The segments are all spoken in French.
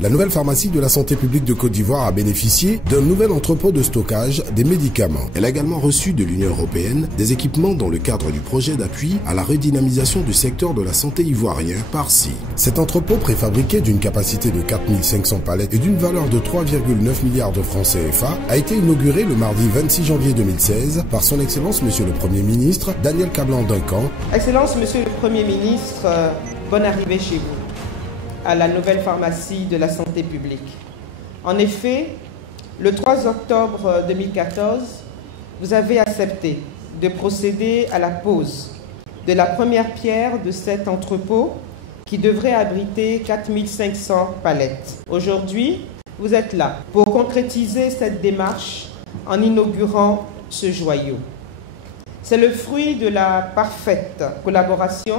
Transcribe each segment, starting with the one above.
La nouvelle pharmacie de la santé publique de Côte d'Ivoire a bénéficié d'un nouvel entrepôt de stockage des médicaments. Elle a également reçu de l'Union européenne des équipements dans le cadre du projet d'appui à la redynamisation du secteur de la santé ivoirien par-ci. Cet entrepôt préfabriqué d'une capacité de 4500 palettes et d'une valeur de 3,9 milliards de francs CFA a été inauguré le mardi 26 janvier 2016 par son Excellence Monsieur le Premier ministre Daniel Kablan-Duncan. Excellence Monsieur le Premier ministre, bonne arrivée chez vous, à la nouvelle pharmacie de la santé publique. En effet, le 3 octobre 2014, vous avez accepté de procéder à la pose de la première pierre de cet entrepôt qui devrait abriter 4500 palettes. Aujourd'hui, vous êtes là pour concrétiser cette démarche en inaugurant ce joyau. C'est le fruit de la parfaite collaboration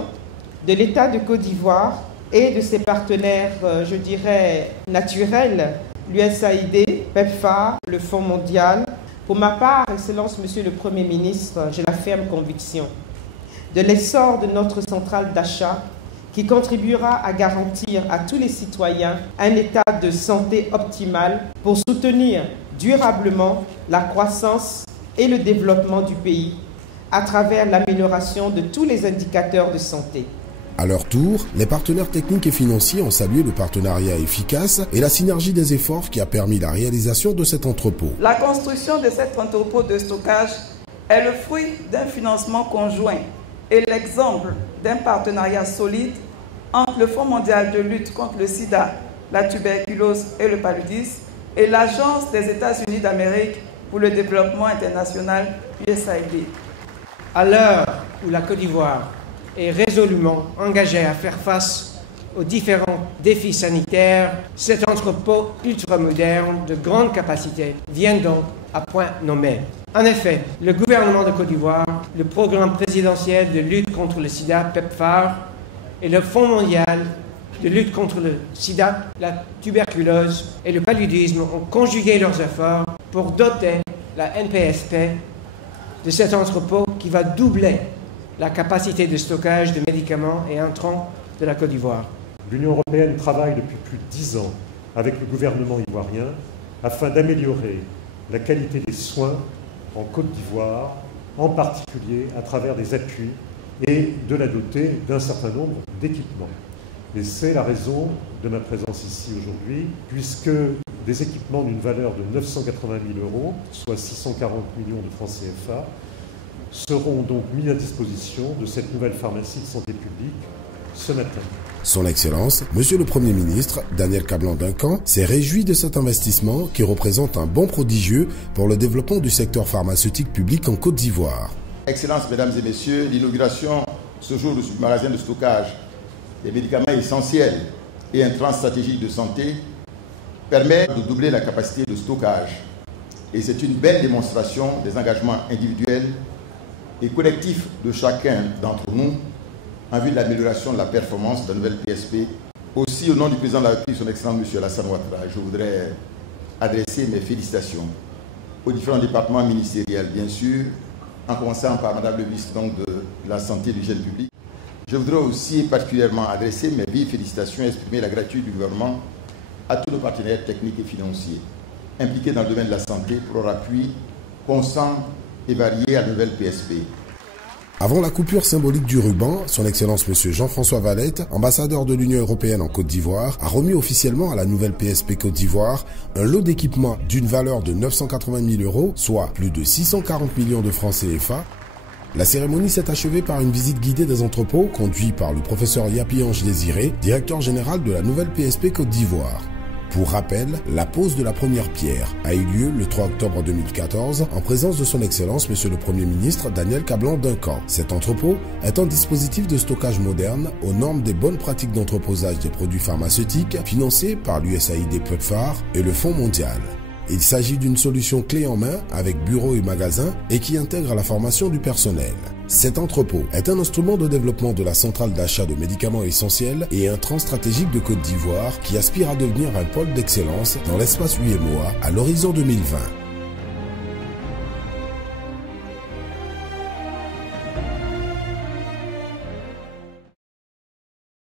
de l'État de Côte d'Ivoire et de ses partenaires, je dirais, naturels, l'USAID, PEPFAR, le Fonds mondial. Pour ma part, Excellence Monsieur le Premier ministre, j'ai la ferme conviction de l'essor de notre centrale d'achat qui contribuera à garantir à tous les citoyens un état de santé optimal pour soutenir durablement la croissance et le développement du pays à travers l'amélioration de tous les indicateurs de santé. À leur tour, les partenaires techniques et financiers ont salué le partenariat efficace et la synergie des efforts qui a permis la réalisation de cet entrepôt. La construction de cet entrepôt de stockage est le fruit d'un financement conjoint et l'exemple d'un partenariat solide entre le Fonds mondial de lutte contre le sida, la tuberculose et le paludisme et l'Agence des États-Unis d'Amérique pour le développement international, USAID. À l'heure où la Côte d'Ivoire est résolument engagée à faire face aux différents défis sanitaires, cet entrepôt ultramoderne de grande capacité vient donc à point nommé. En effet, le gouvernement de Côte d'Ivoire, le programme présidentiel de lutte contre le sida, PEPFAR, et le Fonds mondial de lutte contre le sida, la tuberculose et le paludisme ont conjugué leurs efforts pour doter la NPSP de cet entrepôt qui va doubler la capacité de stockage de médicaments et intrants de la Côte d'Ivoire. L'Union européenne travaille depuis plus de 10 ans avec le gouvernement ivoirien afin d'améliorer la qualité des soins en Côte d'Ivoire, en particulier à travers des appuis et de la doter d'un certain nombre d'équipements. Et c'est la raison de ma présence ici aujourd'hui, puisque des équipements d'une valeur de 980 000 €, soit 640 millions de francs CFA, seront donc mis à disposition de cette nouvelle pharmacie de santé publique ce matin. Son Excellence, Monsieur le Premier ministre, Daniel Kablan-Duncan, s'est réjoui de cet investissement qui représente un bond prodigieux pour le développement du secteur pharmaceutique public en Côte d'Ivoire. Excellences, Mesdames et Messieurs, l'inauguration ce jour du magasin de stockage des médicaments essentiels et intrants stratégiques de santé permet de doubler la capacité de stockage. Et c'est une belle démonstration des engagements individuels et collectifs de chacun d'entre nous en vue de l'amélioration de la performance de la nouvelle PSP. Aussi, au nom du président de la République, son Excellence M. Alassane Ouattara, je voudrais adresser mes félicitations aux différents départements ministériels, bien sûr, en commençant par Madame le ministre de la Santé et de l'Hygiène publique. Je voudrais aussi particulièrement adresser mes vives félicitations et exprimer la gratitude du gouvernement à tous nos partenaires techniques et financiers impliqués dans le domaine de la santé pour leur appui constant et varié à la nouvelle PSP. Avant la coupure symbolique du ruban, son Excellence M. Jean-François Valette, ambassadeur de l'Union européenne en Côte d'Ivoire, a remis officiellement à la nouvelle PSP Côte d'Ivoire un lot d'équipements d'une valeur de 980 000 €, soit plus de 640 millions de francs CFA. La cérémonie s'est achevée par une visite guidée des entrepôts conduite par le professeur Yapi-Ange Désiré, directeur général de la nouvelle PSP Côte d'Ivoire. Pour rappel, la pose de la première pierre a eu lieu le 3 octobre 2014 en présence de son Excellence Monsieur le Premier ministre Daniel Kablan-Duncan. Cet entrepôt est un dispositif de stockage moderne aux normes des bonnes pratiques d'entreposage des produits pharmaceutiques financé par l'USAID PEPFAR et le Fonds mondial. Il s'agit d'une solution clé en main avec bureau et magasin et qui intègre la formation du personnel. Cet entrepôt est un instrument de développement de la centrale d'achat de médicaments essentiels et intrants stratégiques de Côte d'Ivoire qui aspire à devenir un pôle d'excellence dans l'espace UEMOA à l'horizon 2020.